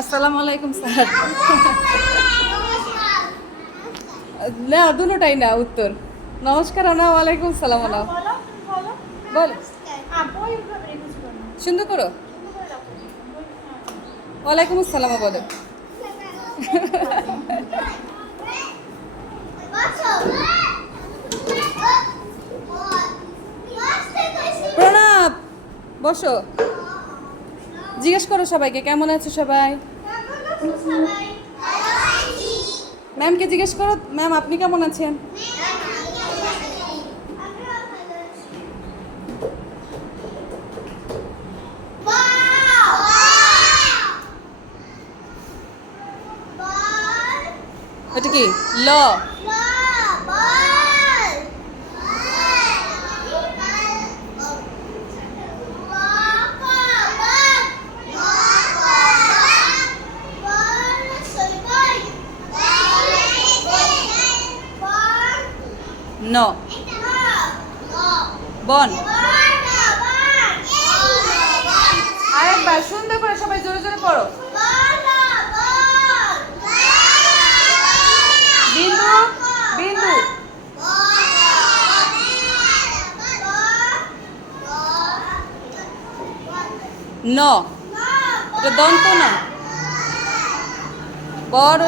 আসসালামু আলাইকুম স্যার। না দুটোটাই না উত্তর। নমস্কার না ওয়ালাইকুম সালাম না। বল সুন্দর করো। ওয়ালাইকুম আসসালাম বলো। প্রণাম। বসো। জিজ্ঞেস করো সবাইকে কেমন আছে সবাই। ম্যামকে জিজ্ঞেস করো ম্যাম আপনি কেমন আছেন। এটা কি ল। ন বন। আরেকবার সুন্দর করে সবাই জোরে জোরে পড়ো। বিন্দু বিন্দু ন। এটা দন্ত না বড়।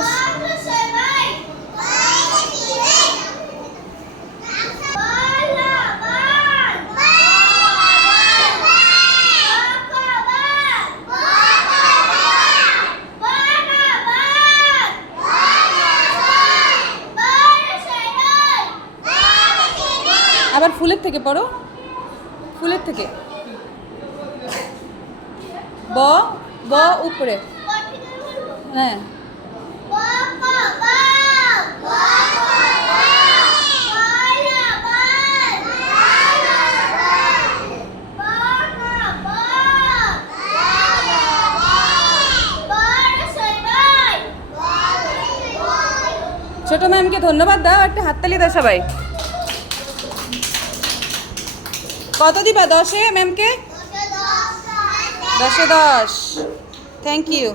আবার ফুলের থেকে পড়ো। ফুলের থেকে ব ব উপরে। হ্যাঁ ছোট ম্যামকে ধন্যবাদ দাও। একটা হাততালি দাও সবাই। কত দিবা 10-এ ম্যামকে? 10-এ 10। Thank you.